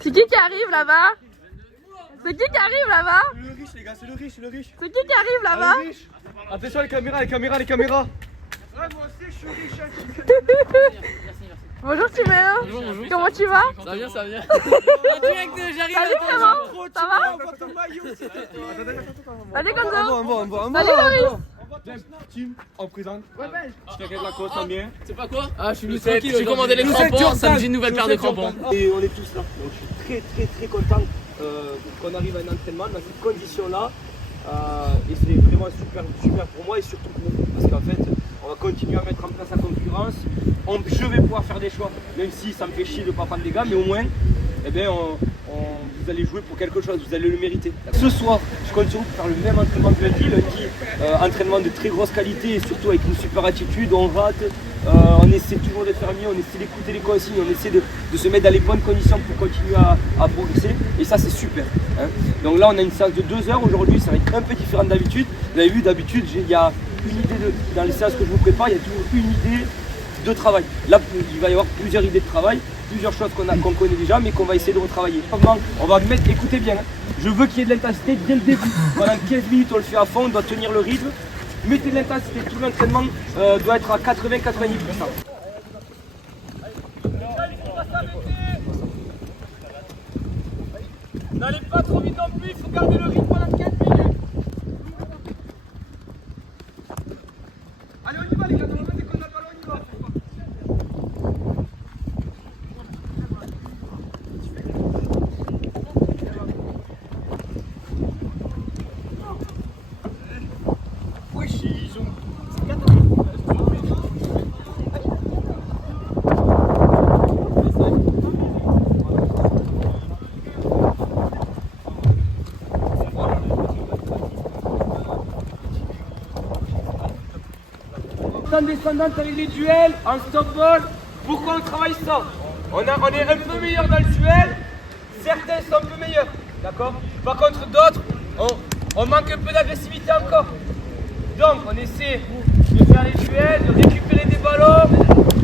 C'est qui arrive là-bas? C'est qui arrive là-bas? Le riche les gars, c'est le riche, le riche. C'est qui arrive là-bas? Attention les caméras, les caméras, les caméras. Ouais, moi aussi je suis riche. Bonjour Timéo. Bonjour. Comment tu vas? Ça va bien, ça va bien. Salut Clément. Ça va? Salut Gonzo. Salut Loris. Team, on présente. Ouais, je t'inquiète la course, ça vient. C'est pas quoi? Ah, je suis tranquille, j'ai commandé les crampons, samedi une nouvelle paire de crampons. Et on est tous là, donc je suis très content qu'on arrive à un entraînement dans ces conditions-là. Et c'est vraiment super pour moi et surtout pour vous, parce qu'en fait, on va continuer à mettre en place la concurrence. Je vais pouvoir faire des choix, même si ça me fait chier de ne pas prendre des gars, mais au moins, eh bien, vous allez jouer pour quelque chose, vous allez le mériter. Ce soir, je compte sur vous pour faire le même entraînement que lundi. Entraînement de très grosse qualité et surtout avec une super attitude. On rate, on essaie toujours de faire mieux, on essaie d'écouter les consignes, on essaie de se mettre dans les bonnes conditions pour continuer à progresser. Et ça, c'est super. Hein. Donc là, on a une séance de 2 heures. Aujourd'hui, ça va être un peu différent d'habitude. Vous avez vu, d'habitude, il y a une idée dans les séances que je vous prépare, il y a toujours une idée de travail. Là, il va y avoir plusieurs idées de travail, plusieurs choses qu'on connaît déjà, mais qu'on va essayer de retravailler. On va mettre, écoutez bien, je veux qu'il y ait de l'intensité dès le début. Pendant 15 minutes, on le fait à fond, on doit tenir le rythme. Mettez de l'intensité, tout l'entraînement doit être à 80-90%. N'allez pas trop vite non plus, il faut garder le rythme pendant 15 minutes. Allez, on y va les gars, dans le moment dès qu'on a le ballon, on y va. En descendante avec les duels, en stop ball, pourquoi on travaille ça? On est un peu meilleur dans le duel, certains sont un peu meilleurs, d'accord? Par contre d'autres, on manque un peu d'agressivité encore. Donc on essaie de faire les duels, de récupérer des ballons,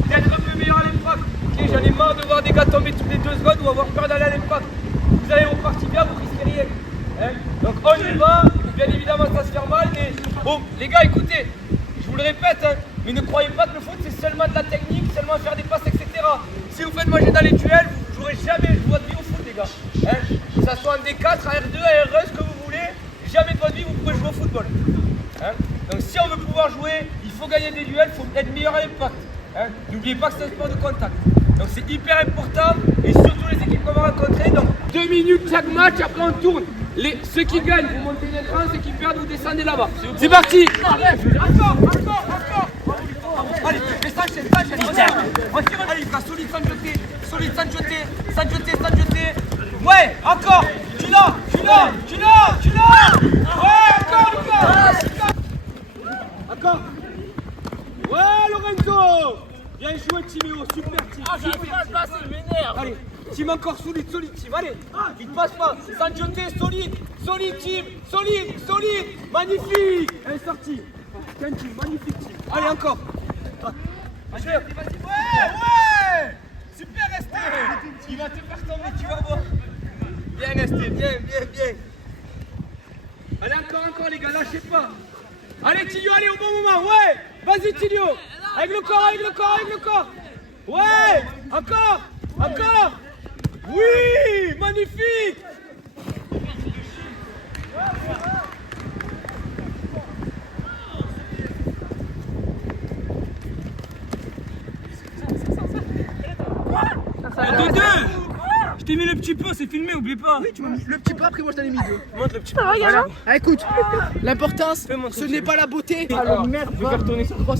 d'être un peu meilleur à l'impact. Ok, j'en ai marre de voir des gars tomber toutes les 2 secondes ou avoir peur d'aller à l'impact. Vous allez repartir bien, vous risquez rien. Hein? Donc on y va, bien évidemment ça se fait mal, mais bon les gars écoutez, je vous le répète, hein, mais ne croyez pas que le foot c'est seulement de la technique, seulement faire des passes, etc. Si vous faites manger dans les duels, vous jouerez jamais de votre vie au foot les gars. Hein? Que ça soit en D4, en R2, en RE, ce que vous voulez, jamais de votre vie vous pouvez jouer au football. Hein? Donc si on veut pouvoir jouer, il faut gagner des duels, il faut être meilleur à l'impact. Hein? N'oubliez pas que c'est un sport de contact. Donc c'est hyper important et surtout les équipes qu'on va rencontrer. Donc 2 minutes chaque match, après on tourne. Ceux qui gagnent, vous montez l'écran, ceux qui perdent, vous descendez là-bas. C'est parti. Encore. Allez, mais ça, allez, allez, il fera solide sans jeter. Ouais, encore. Tu l'as. Ouais, encore. Ouais, Lorenzo. Bien joué, Timéo, super team. Ah, j'arrive pas à le passer, il m'énerve. Allez, team encore solide, team, allez. Il ne passe pas, sans jeter, solide, team, solide, magnifique. Elle est sortie. C'est un team, magnifique team. Allez, encore. Vas-y. Ouais. Super resté. Il va te faire tomber, tu vas voir. Bien resté, bien. Allez, encore les gars, lâchez pas. Allez Tilio, allez au bon moment, ouais. Vas-y Tilio. Avec le corps. Ouais. Encore. Oui, magnifique. Je t'ai mis le petit peu, c'est filmé, oublie pas. Oui, tu m'as mis le petit peu, après moi je t'en ai mis 2. Montre le petit Ça va gamin? Ah, écoute, l'importance, ce n'est pas la beauté. Alors, merde, je vais faire tourner sur sur. je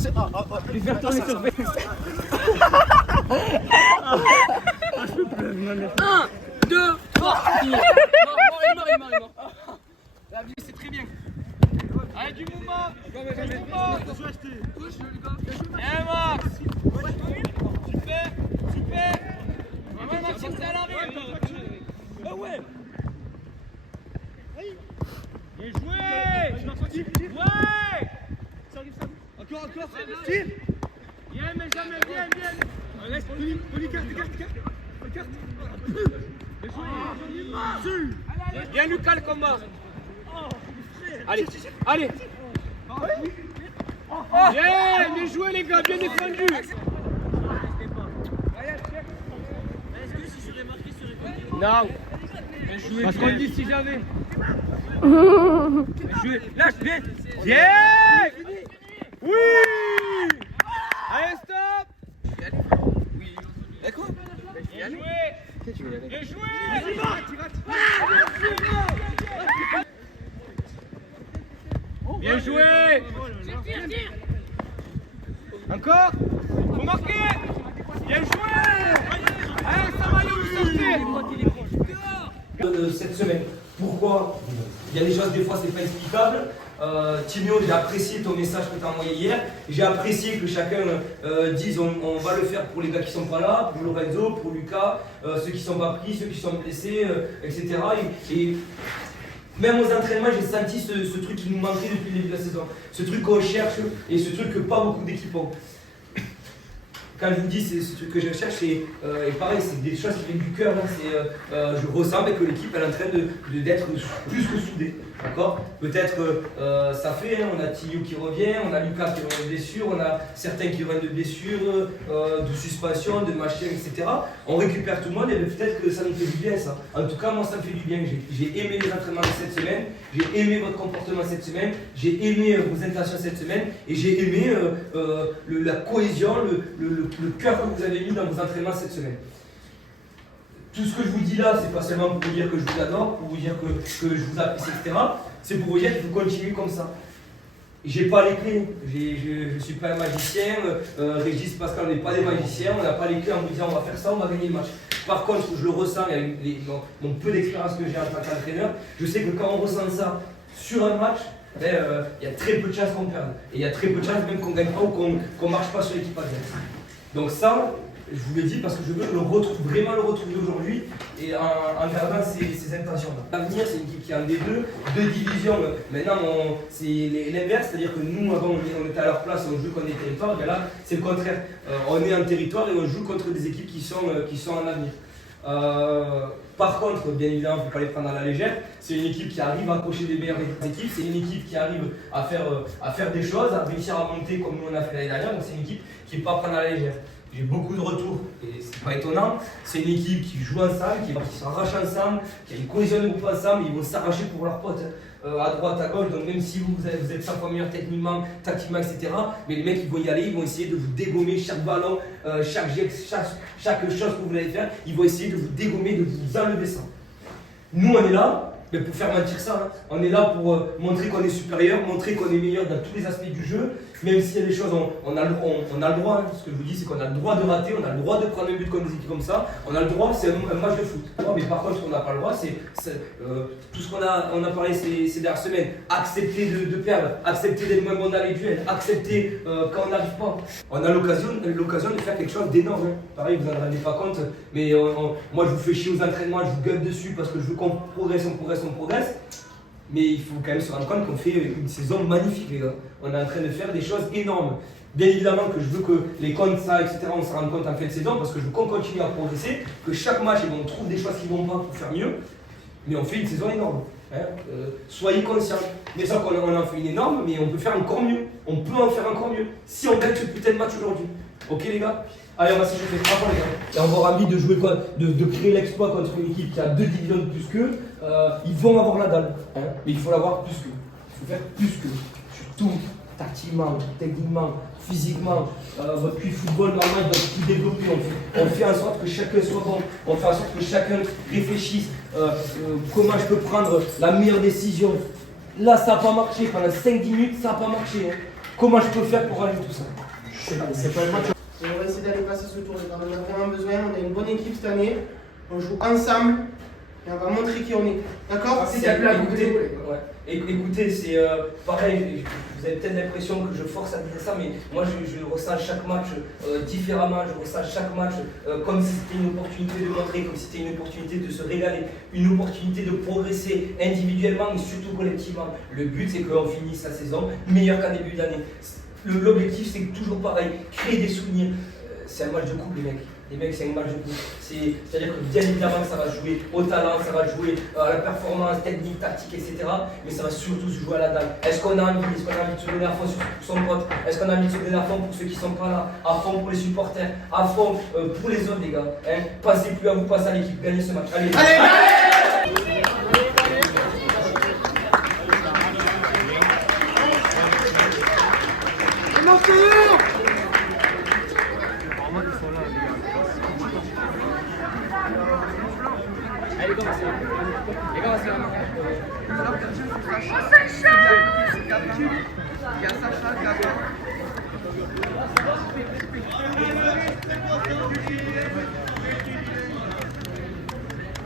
vais faire tourner sur 1, 2, 3. Il est mort. La vie, c'est très bien. Allez, du mouvement. Et Max. Super. Maxime, ça l'arrive. Oh ouais. Bien joué. Ouais. Encore. Tire. Bien, mais jamais, bien. Laisse, Poli, carte. Bien joué. Bien Lucas le combat. Allez, allez. Bien joué les gars, bien défendu. Non. Bien joué. Parce qu'on dit si jamais. Bien joué. Lâche bien. Bien. Oui. Allez, stop. D'accord. Bien joué. Bien joué. Bien joué. Encore. Faut marquer. Bien joué. Allez, ça va, vous sortez. Cette semaine. Pourquoi? Il y a des choses, des fois, c'est pas explicable. Timio, j'ai apprécié ton message que tu as envoyé hier. J'ai apprécié que chacun dise on va le faire pour les gars qui sont pas là, pour Lorenzo, pour Lucas, ceux qui sont pas pris, ceux qui sont blessés, etc. Et même aux entraînements, j'ai senti ce truc qui nous manquait depuis le début de la saison. Ce truc qu'on cherche et ce truc que pas beaucoup d'équipes ont. Quand je vous dis c'est ce truc que je cherche, et pareil, c'est des choses qui viennent du cœur. Je ressens que l'équipe elle est en train d'être plus que soudée. D'accord. Peut-être ça fait, on a Tillou qui revient, on a Lucas qui revient de blessure, on a certains qui reviennent de blessure, de suspension, de machin, etc. On récupère tout le monde et peut-être que ça nous fait du bien ça. En tout cas, moi ça me fait du bien. J'ai aimé les entraînements de cette semaine, j'ai aimé votre comportement cette semaine, j'ai aimé vos intentions cette semaine et j'ai aimé la cohésion, le cœur que vous avez mis dans vos entraînements cette semaine. Tout ce que je vous dis là, c'est pas seulement pour vous dire que je vous adore, pour vous dire que je vous apprécie, etc. C'est pour vous dire qu'il faut continuer comme ça. J'ai pas les clés, je suis pas un magicien, Régis, Pascal, on n'est pas des magiciens, on n'a pas les clés en vous disant on va faire ça, on va gagner le match. Par contre, je le ressens avec mon peu d'expérience que j'ai en tant qu'entraîneur, je sais que quand on ressent ça sur un match, il y a très peu de chances qu'on perde. Et il y a très peu de chances même qu'on ne gagne pas ou qu'on ne marche pas sur l'équipe adverse. Donc ça, je vous le dis parce que je veux vraiment le retrouver aujourd'hui et en gardant ces intentions-là. L'avenir, c'est une équipe qui est en D2, deux divisions. Maintenant, c'est l'inverse, c'est-à-dire que nous, avant, on était à leur place, on joue contre des territoires. Et là, c'est le contraire. On est en territoire et on joue contre des équipes qui sont en avenir. Par contre, bien évidemment, il ne faut pas les prendre à la légère. C'est une équipe qui arrive à accrocher des meilleures équipes. C'est une équipe qui arrive à faire des choses, à réussir à monter comme nous on a fait l'année dernière. Donc c'est une équipe qui n'est pas à prendre à la légère. J'ai beaucoup de retours et c'est pas étonnant. C'est une équipe qui joue ensemble, qui s'arrache ensemble, qui a une cohésion de groupe ensemble. Ils vont s'arracher pour leurs potes à droite, à gauche. Donc même si vous êtes 100 fois meilleur techniquement, tactiquement, etc. Mais les mecs ils vont y aller, ils vont essayer de vous dégommer chaque ballon, chaque chose que vous allez faire. Ils vont essayer de vous dégommer, de vous enlever ça. Nous on est là. Mais pour faire mentir ça, hein. On est là pour montrer qu'on est supérieur, montrer qu'on est meilleur dans tous les aspects du jeu, même s'il y a des choses, on a le droit, hein. Ce que je vous dis c'est qu'on a le droit de rater, on a le droit de prendre un but contre des équipes comme ça, on a le droit, c'est un match de foot. Mais par contre, ce qu'on n'a pas le droit, c'est tout ce qu'on a parlé ces dernières semaines, accepter de perdre, accepter d'être moins bon dans les duels, accepter quand on n'arrive pas. On a l'occasion de faire quelque chose d'énorme. Hein. Pareil, vous n'en rendez pas compte, mais moi je vous fais chier aux entraînements, je vous gueule dessus parce que je veux qu'on progresse. Mais il faut quand même se rendre compte qu'on fait une saison magnifique, les gars. On est en train de faire des choses énormes. Bien évidemment que je veux que les comptes, ça, etc., on se rende compte en fin de saison parce que je veux qu'on continue à progresser, que chaque match, on trouve des choses qui vont pas pour faire mieux. Mais on fait une saison énorme. Hein. Soyez conscients. Mais ça qu'on en fait une énorme, mais on peut faire encore mieux. On peut en faire encore mieux si on gagne ce putain de match aujourd'hui. Ok les gars? Allez, on va s'échauffer. Bravo les gars. Et on va avoir envie de jouer quoi, de créer l'exploit contre une équipe qui a 2 divisions de plus qu'eux. Ils vont avoir la dalle. Hein, mais il faut l'avoir plus qu'eux. Il faut faire plus qu'eux. Sur tout, tactiquement, techniquement, physiquement. Votre QI football normal doit être plus développé. On fait en sorte que chacun soit bon. On fait en sorte que chacun réfléchisse. Comment je peux prendre la meilleure décision. Là, ça n'a pas marché. Pendant 5-10 minutes, ça n'a pas marché. Hein. Comment je peux faire pour aller tout ça? C'est pas le match. Et on va essayer d'aller passer ce tour. On en a vraiment besoin. On a une bonne équipe cette année. On joue ensemble et on va montrer qui on est. D'accord? Écoutez, c'est pareil. Vous avez peut-être l'impression que je force à dire ça, mais moi je ressens chaque match différemment. Je ressens chaque match comme si c'était une opportunité de montrer, comme si c'était une opportunité de se régaler, une opportunité de progresser individuellement et surtout collectivement. Le but, c'est qu'on finisse la saison meilleur qu'en début d'année. L'objectif, c'est toujours pareil, créer des souvenirs. C'est un match de couple, les mecs. les mecs, c'est un match de foot. C'est-à-dire que bien évidemment, ça va jouer au talent, ça va jouer à la performance, technique, tactique, etc. Mais ça va surtout se jouer à la dalle. Est-ce qu'on a envie de se donner à fond pour son pote? Est-ce qu'on a envie de se donner à fond pour ceux qui sont pas là? À fond pour les supporters, à fond pour les autres, les gars. Hein? Passez plus à vous, passez à l'équipe, gagnez ce match. Allez,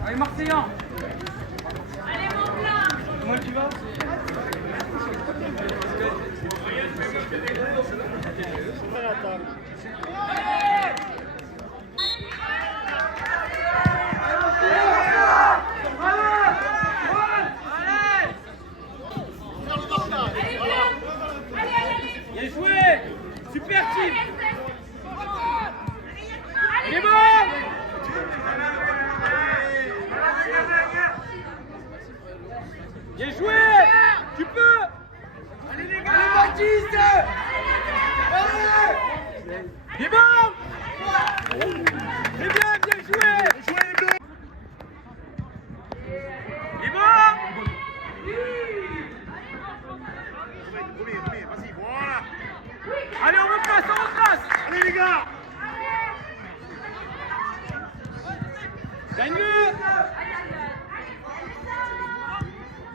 Allez, Marseillan. Allez, mon plein. Comment tu vas? Bien joué! Super team! Il est bon! Bien joué! Tu peux! Allez les gars! Allez Baptiste! Allez! Il est bon! C'est bien, bien joué! Il est bon! Allez, on repasse! Allez les gars! Gagne-le!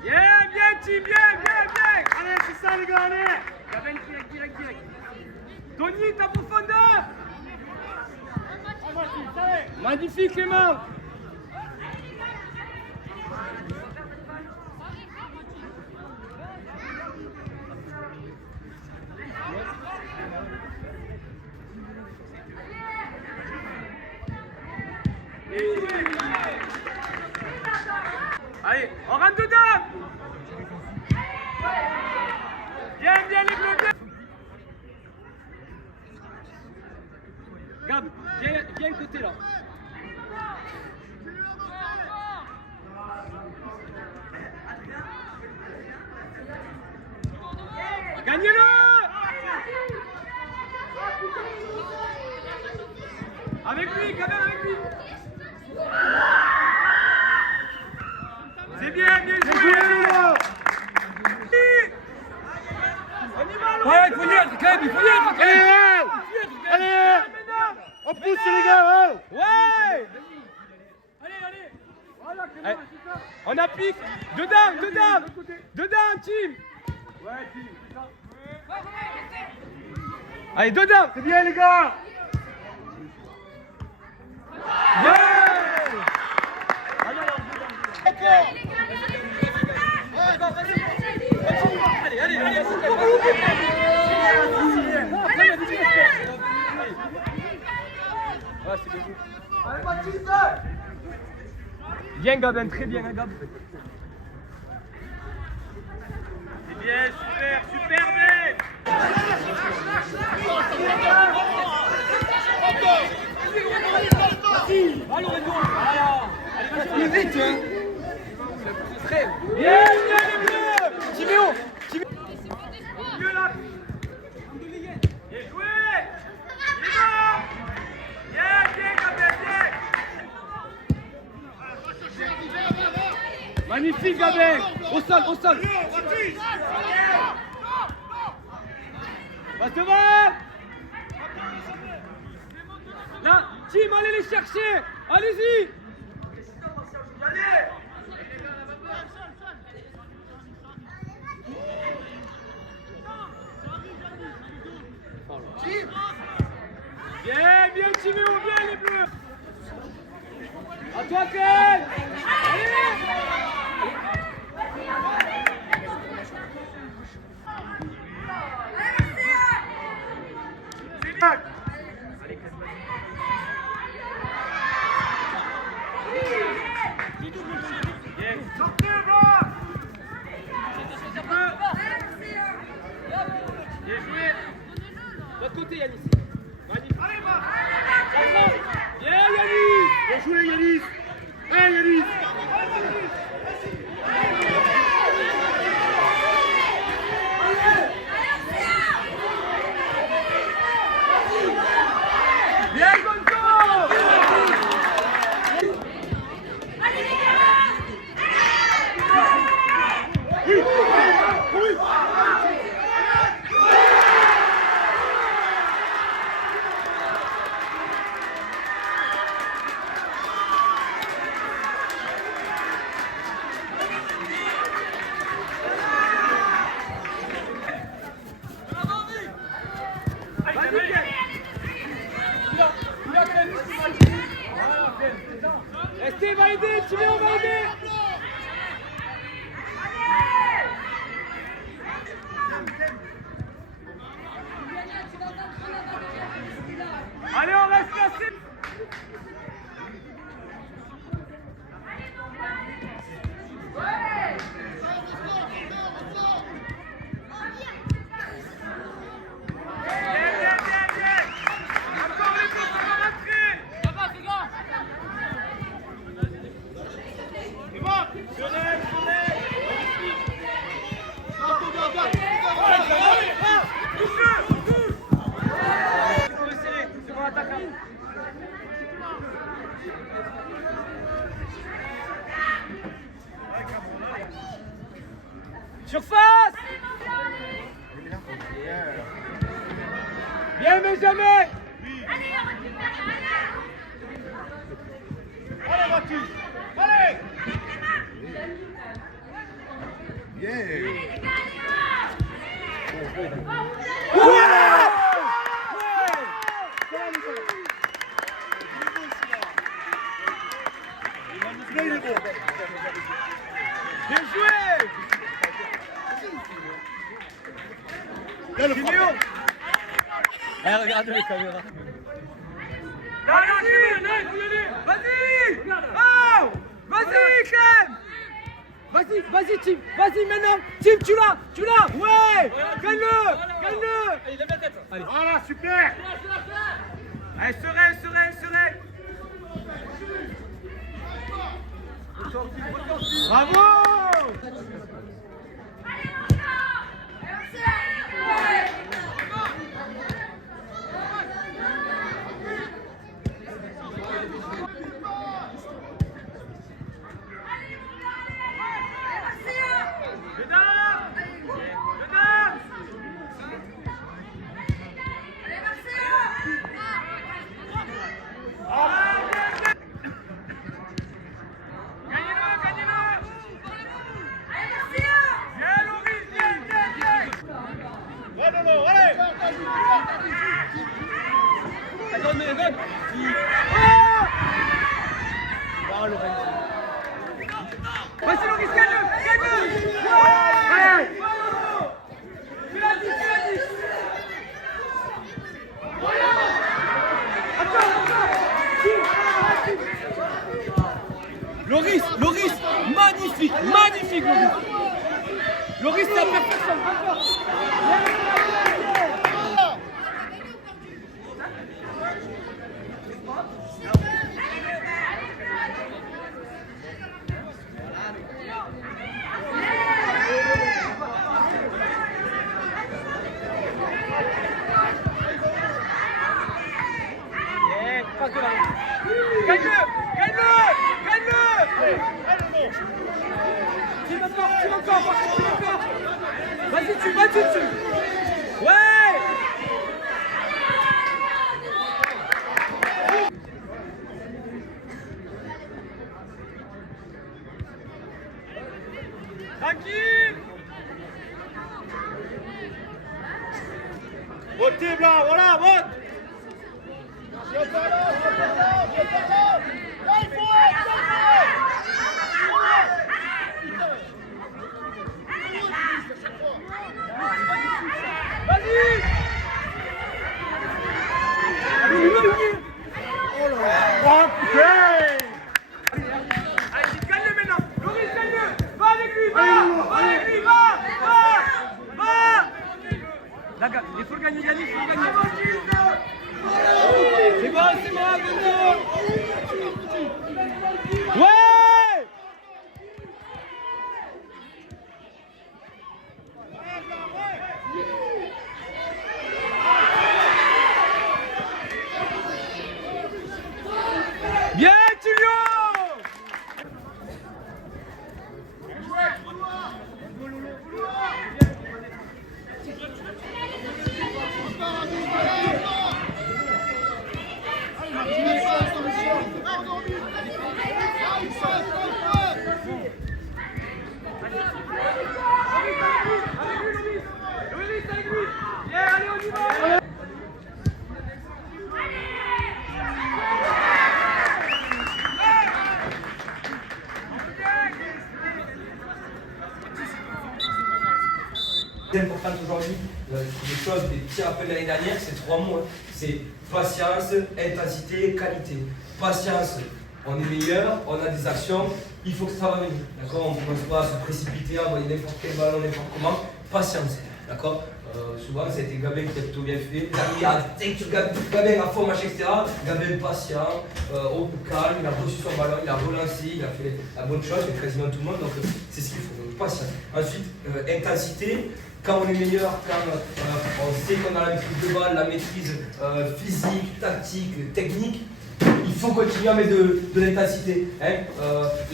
Bien team, bien! Allez, c'est ça les gars, allez! Gabin, direct. Tony, ta profondeur! Magnifique Clément! Allez, on rentre dedans! Bien les bleus, bien! Gab, viens le côté là. Gagnez-le! Avec lui, Gabin, avec lui! C'est bien joué! On y va, ouais, il faut y être, Gab, il faut y être! Allez! On pousse les gars! Ouais! Allez! Voilà, allez. On applique! Dedans, team! Ouais, team, c'est ça. Allez, dedans! C'est bien, les gars! Yeah! Allez, Baptiste! Bien, Gabin, très bien, Gab. C'est bien, super, mec! Allons, allez, vite, hein! Bien, les bleus! Timéo! Mieux là! Bien joué! Bien, Gabin, bien! Magnifique, Gabin! Au sol! Passe devant! Là, team, allez les chercher! Allez-y! Bien, Timéo, bien les bleus! À toi, Ken! Allez! Bien joué! De l'autre côté, Yanis. Magnifique. Bien! Surface! Bien, mais jamais! Allez, Mathis. Allez. Bien joué! Timéo! Eh, regardez les caméras. Non, vas-y! Oh! Vas-y, Clem! Vas-y, Tim! Vas-y, maintenant! Tim, tu l'as! Ouais! Gagne-le! Allez. Voilà, super. Allez, serein! Bravo! Vas-y, Loris, gagne-le! Ouais! Tu l'as dit! Loris, magnifique, Loris! Loris, c'est la perfection, encore! Gagne-le! Tire encore! Vas-y dessus! Ouais! Tranquille! Montez, là, voilà, monte. Il faut gagner, Yannick, il faut gagner. C'est bon, ouais! Bien, Tulio! Importante aujourd'hui, les choses, des petits rappels de l'année dernière, c'est 3 mots. Hein. C'est patience, intensité, qualité. Patience, on est meilleur, on a des actions, il faut que ça va venir. D'accord, on ne commence pas à se précipiter, à envoyer n'importe quel ballon, n'importe comment. Patience, d'accord. Souvent, ça a été Gabin qui a plutôt bien fait. Gabin à fond, machin, etc. Gabin patient, au calme, il a reçu son ballon, il a relancé, il a fait la bonne chose, mais quasiment tout le monde, donc c'est ce qu'il faut. Donc, patient. Ensuite, intensité. Quand on est meilleur, quand on sait qu'on a la maîtrise de balle, la maîtrise physique, tactique, technique, il faut continuer à mettre de l'intensité. Hein.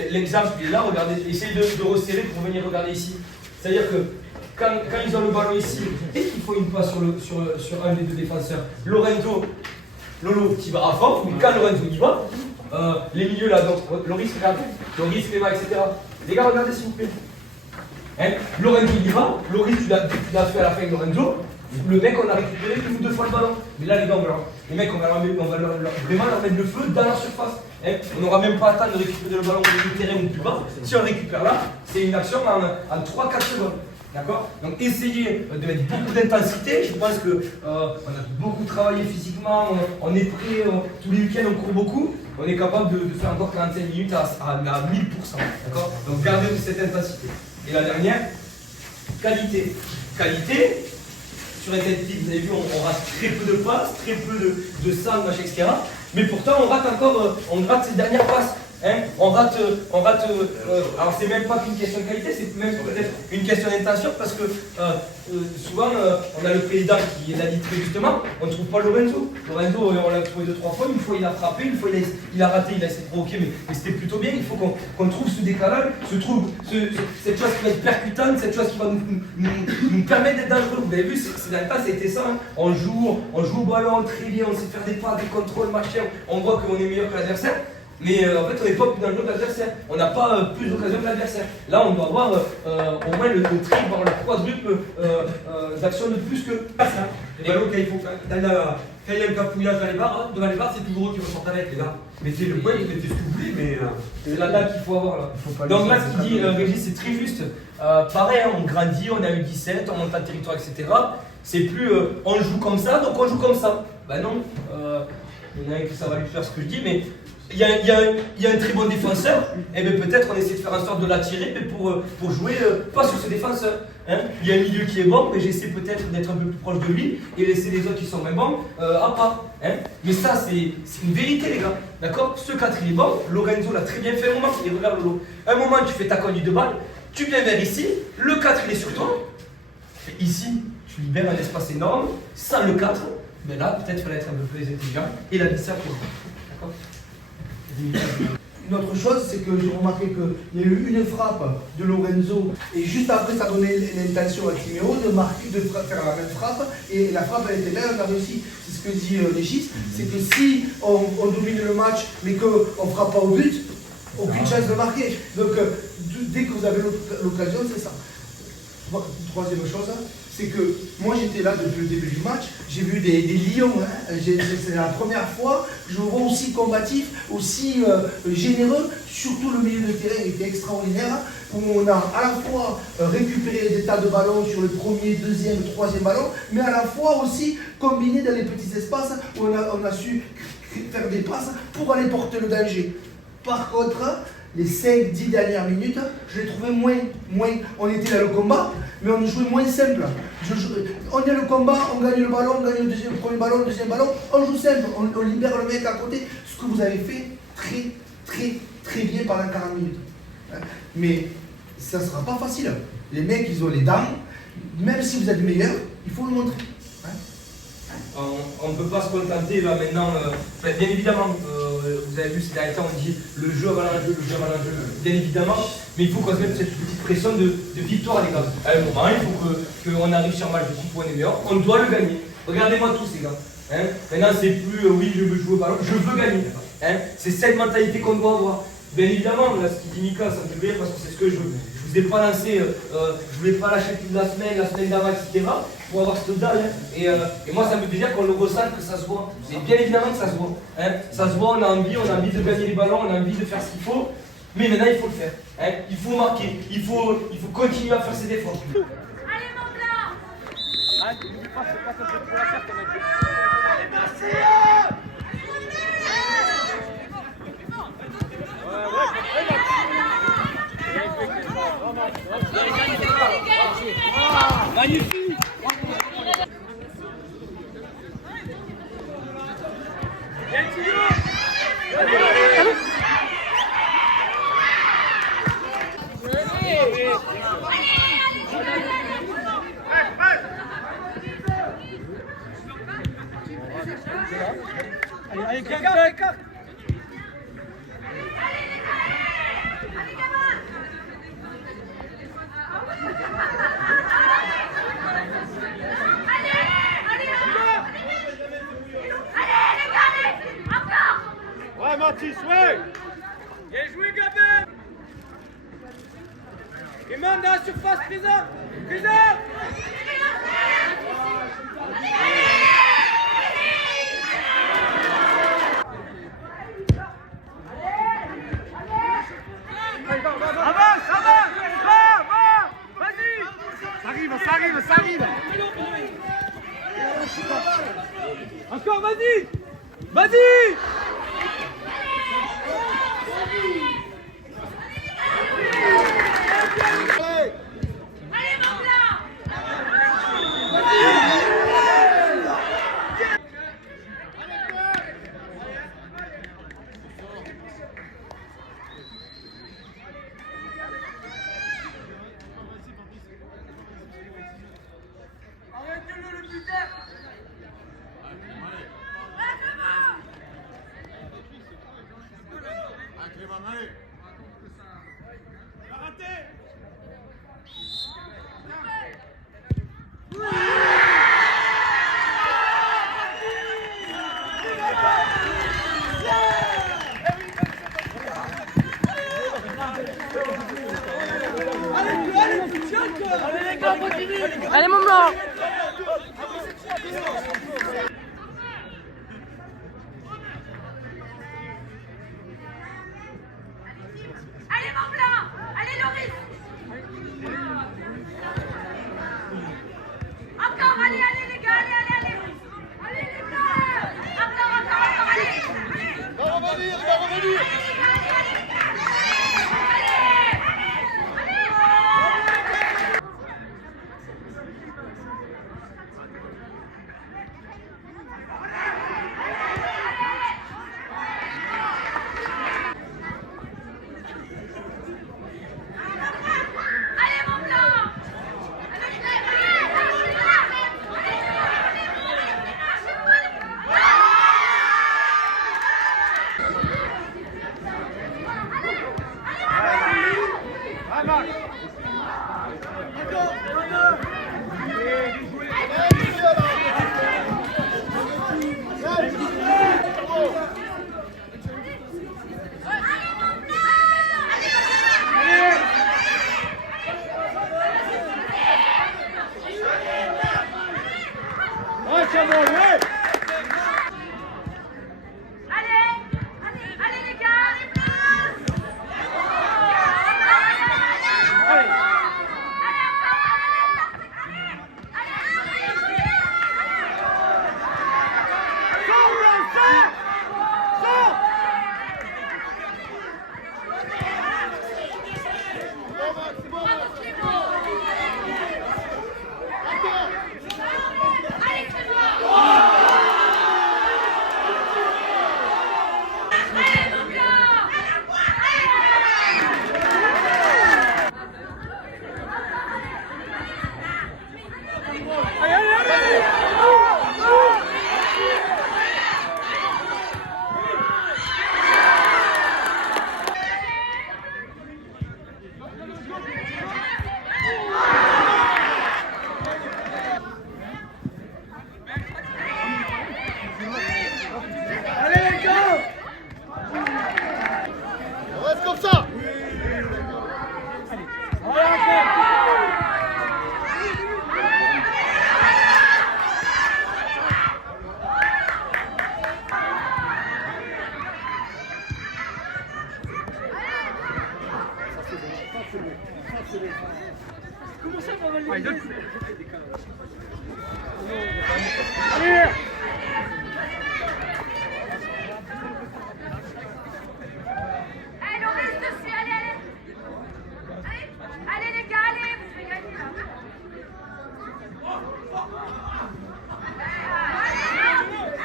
L'exemple, il est là, regardez, essayez de resserrer pour venir regarder ici. C'est-à-dire que quand ils ont le ballon ici, et qu'il faut une passe sur un des deux défenseurs, Lorenzo, Lolo qui va à fond, mais quand Lorenzo y va, les milieux là, donc Loris, regardez, Loris, Clément, etc. Les gars, regardez s'il vous plaît. Hein, Lorenzo y va, Loris, tu l'as fait à la fin de Lorenzo, le mec, on a récupéré une ou deux fois le ballon. Mais là, les gars, les mecs, on va vraiment leur mettre le feu dans la surface. Hein, on n'aura même pas le temps de récupérer le ballon au terrain ou plus bas. Si on récupère là, c'est une action en 3-4 secondes. D'accord? Donc essayez de mettre beaucoup d'intensité. Je pense qu'on a beaucoup travaillé physiquement, on est prêt, tous les week-ends on court beaucoup. On est capable de faire encore 45 minutes à 1000%. D'accord? Donc gardez cette intensité. Et la dernière, qualité. Qualité, sur Intensity, vous avez vu, on rate très peu de passes, très peu de centres, machin, etc. Mais pourtant, on rate ces dernières passes. Hein, on rate alors c'est même pas qu'une question de qualité, c'est même peut-être une question d'intention parce que souvent on a le président qui l'a dit très justement, on ne trouve pas Lorenzo. Lorenzo, on l'a trouvé 2-3 fois, une fois il a frappé, une fois il a raté, il a essayé de provoquer, mais c'était plutôt bien. Il faut qu'on trouve ce décalage, cette chose qui va être percutante, cette chose qui va nous permettre d'être dangereux. Vous avez vu, c'est dans le temps, c'était ça. Hein. On joue au ballon très bien, on sait faire des pas, des contrôles, machin, on voit qu'on est meilleur que l'adversaire. Mais en fait, on n'est pas plus dangereux que l'adversaire. On n'a pas plus d'occasion que l'adversaire. Là, on doit avoir au moins le triple, voire le quadruple d'actions de plus que. Les ballons, quand il y a un cafouillage devant les barres, c'est toujours eux qui ressortent avec, les gars. Mais c'est le point, mettez ce que vous voulez, mais. C'est la date qu'il faut avoir là. Donc là, ce qu'il dit Régis, c'est très juste. Pareil, hein, on grandit, on a eu 17, on monte en territoire, etc. C'est plus on joue comme ça, donc on joue comme ça. Ben non, il y en a un qui ça va lui faire ce que je dis, mais. Il y a un très bon défenseur, et bien peut-être on essaie de faire en sorte de l'attirer pour jouer pas sur ce défenseur. Hein. Il y a un milieu qui est bon, mais j'essaie peut-être d'être un peu plus proche de lui et laisser les autres qui sont moins bons à part. Hein. Mais ça, c'est une vérité, les gars. D'accord? Ce 4 il est bon, Lorenzo l'a très bien fait un moment, il regarde Lolo. Un moment, tu fais ta conduite de balle, tu viens vers ici, le 4 il est sur toi, et ici, tu libères un espace énorme, sans le 4, mais là, peut-être il fallait être un peu plus intelligent et la vie ça pour d'accord? Une autre chose, c'est que j'ai remarqué qu'il y a eu une frappe de Lorenzo et juste après ça donnait l'intention à Timéo de faire la même frappe et la frappe elle était belle, on a réussi. C'est ce que dit Régis, c'est que si on domine le match mais qu'on ne frappe pas au but, aucune chance de marquer. Donc dès que vous avez l'occasion, c'est ça. Troisième chose, c'est que moi j'étais là depuis le début du match, j'ai vu des lions, hein. C'est la première fois que je me vois aussi combatif, aussi généreux, surtout le milieu de terrain était extraordinaire, où on a à la fois récupéré des tas de ballons sur le premier, deuxième, troisième ballon, mais à la fois aussi combiné dans les petits espaces où on a su faire des passes pour aller porter le danger. Par contre, les 5-10 dernières minutes, je les trouvais moins. On était dans le combat, mais on jouait moins simple. On est le combat, on gagne le ballon, on gagne le premier ballon, le deuxième ballon, on joue simple, on libère le mec à côté. Ce que vous avez fait très bien pendant 40 minutes. Mais ça ne sera pas facile. Les mecs, ils ont les dents. Même si vous êtes meilleur, il faut le montrer. On ne peut pas se contenter là maintenant. Bien évidemment, vous avez vu ces derniers temps, on dit le jeu avant l'enjeu, bien évidemment, mais il faut qu'on se mette cette petite pression de victoire, les gars. À un moment, il faut qu'on arrive sur un match de coupe où on est meilleur, on doit le gagner. Regardez-moi tous, les gars. Hein. Maintenant, c'est plus oui, je veux jouer au ballon, je veux gagner. Hein. C'est cette mentalité qu'on doit avoir. Bien évidemment, là, ce qu'il dit Mika, ça me fait plaisir parce que c'est ce que je veux. Je ne vous ai pas lancé, je ne voulais pas lâcher toute la semaine d'avant, etc. pour avoir cette dalle. Hein. Et moi, ça me fait plaisir qu'on le ressente, que ça se voit. Et bien évidemment que ça se voit. Hein. Ça se voit, on a envie de gagner les ballons, on a envie de faire ce qu'il faut. Mais maintenant, il faut le faire. Hein. Il faut marquer, il faut continuer à faire ses efforts. Allez, mon blanc! Allez, merci! Magnifique! Allez, carte. Ouais, Mathis, ouais. Bien joué, Gabin. Et main dans la surface, présent. Avance, vas-y. Ça arrive. Encore, vas-y. Allez, mon blanc. Allez, mon blanc. Allez, Loris. Encore, allez, les gars, allez. Allez, les blancs. Encore, allez. Il va revenir. Allez, les gars. Allez, on reste dessus, allez. Allez, les gars, allez, vous pouvez gagner là.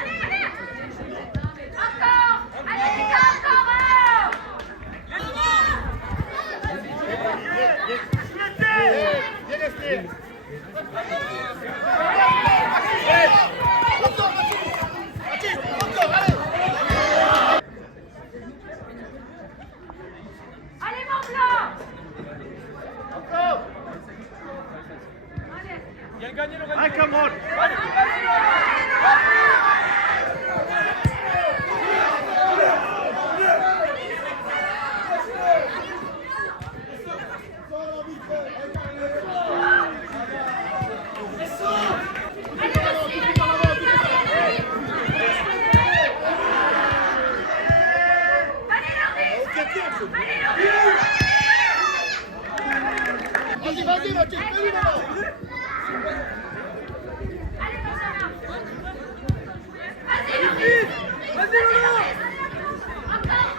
Allez. Encore. Allez, les gars, encore. Bien resté. Allez, mon blanc. Allez, come on. Vas-y, Mathieu, fais-lui là. Allez, Benjamin. Vas-y, Loris. Vas-y, Loris. Encore.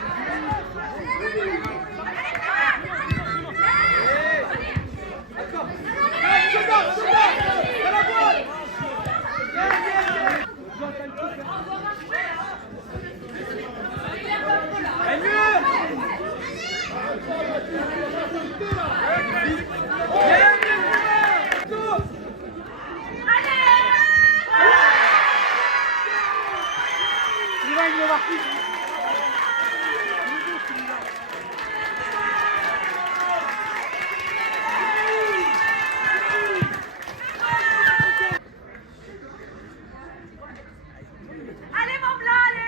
Allez, mon blanc, allez,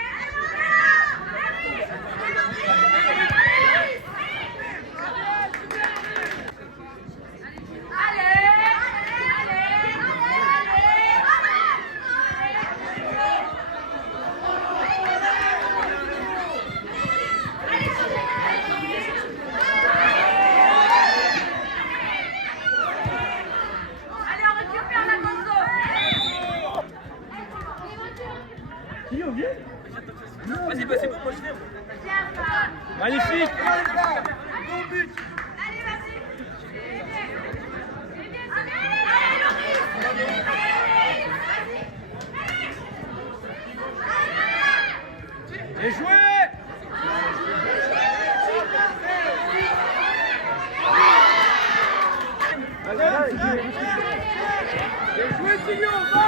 on récupère la console. Vas-y, bah c'est bon, moi je viens. Magnifique. Bon but. Allez, vas-y. Allez, Loris. Bien joué. Bien joué, Tignon, va.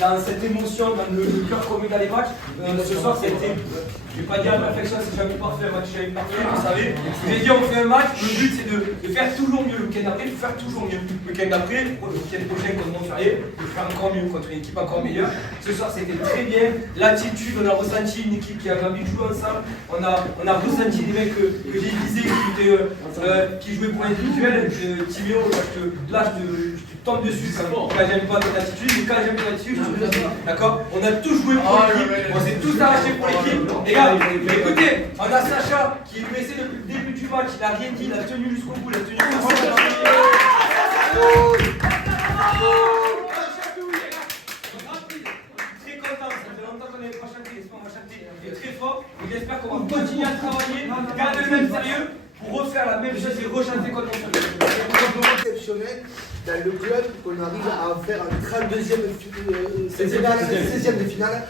Dans cette émotion, dans le cœur commun dans les matchs, ce soir c'était, je ne vais pas dire la perfection, c'est jamais parfait, un match jamais parfait, vous savez. Je vais dire, on fait un match, le but c'est de faire toujours mieux le week-end d'après, de faire toujours mieux. Le week-end d'après, le week-end prochain contre Montferrier, de faire encore mieux contre une équipe encore meilleure. Ce soir c'était très bien, l'attitude, on a ressenti une équipe qui avait envie de jouer ensemble, on a ressenti des mecs que j'ai visés qui jouaient pour l'individuel. Timio, là je te tombe dessus quand j'aime pas ton attitude, mais quand j'aime ton attitude, je te dis, d'accord? On a tous joué pour l'équipe, on s'est tous arrachés pour l'équipe. Les gars, écoutez, on a Sacha qui est blessé depuis le début du match, il a rien dit, il a tenu jusqu'au bout, il a tenu jusqu'au bout. Très content, ça fait longtemps qu'on n'avait pas chanté, on va chanter très fort, et j'espère qu'on va continuer à travailler, garder le même sérieux pour refaire la même chose et rechanter contre nous. C'est exceptionnel dans le club qu'on arrive à faire un 16e de finale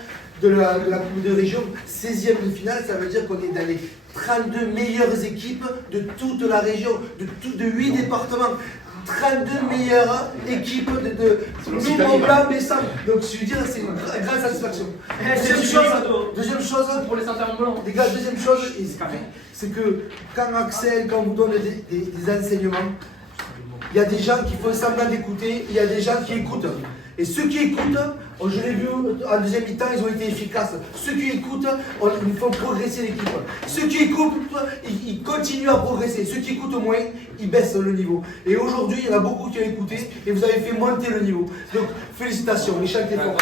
de la Coupe de Région. 16e de finale, ça veut dire qu'on est dans les 32 meilleures équipes de toute la région, de 8 départements. 32 meilleures équipes de Mont-Blanc, Bessan. Donc je veux dire, c'est une grande satisfaction. Deuxième chose, Pour les Saint-Amand, les gars, deuxième chose, c'est que quand Axel, quand on vous donne des enseignements, il y a des gens qui font semblant d'écouter, il y a des gens qui écoutent. Et ceux qui écoutent, je l'ai vu en deuxième mi-temps, ils ont été efficaces. Ceux qui écoutent, ils font progresser l'équipe. Ceux qui écoutent, ils continuent à progresser. Ceux qui écoutent moins, ils baissent le niveau. Et aujourd'hui, il y en a beaucoup qui ont écouté et vous avez fait monter le niveau. Donc, félicitations, les chantez fort.